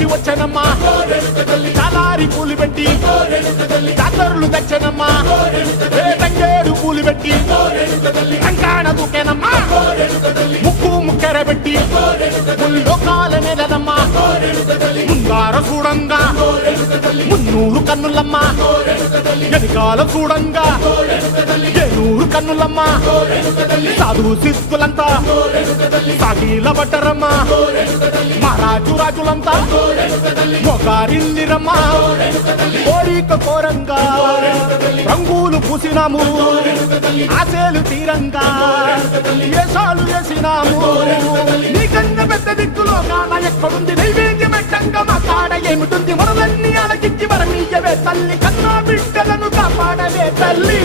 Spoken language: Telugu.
పెట్టి వచ్చనమ్మా చాలారి పూలు పెట్టి జాతరులు తెచ్చనమ్మా తంగేడు పూలు పెట్టి కంకాణ దూకేనమ్మా ముక్కు ముక్కెర పెట్టి ముల్లోకాల నెలనమ్మా ముంగార చూడంగా మున్నూరు కన్నులమ్మా వెనకాల చూడంగా ఏనూరు కన్నులమ్మా సాధు సిద్ధులంతా సాగిల పడ్డరమ్మా మహారాజు రాజులంతా మొగారిల్లిరమ్మా కోరిక కోరంగా రంగులు పూసినాము ఆశలు తీరంగా ఏసాలు వేసినాము నీకన్నా పెద్ద దిక్కులో కాన ఎక్కడుంది నైవేద్యం ఎట్టంగా మా కాడ ఏమిటుంది మనలన్నీ అలకిచ్చి వరమీయవే తల్లి కన్నా బిడ్డలను కాపాడవే తల్లి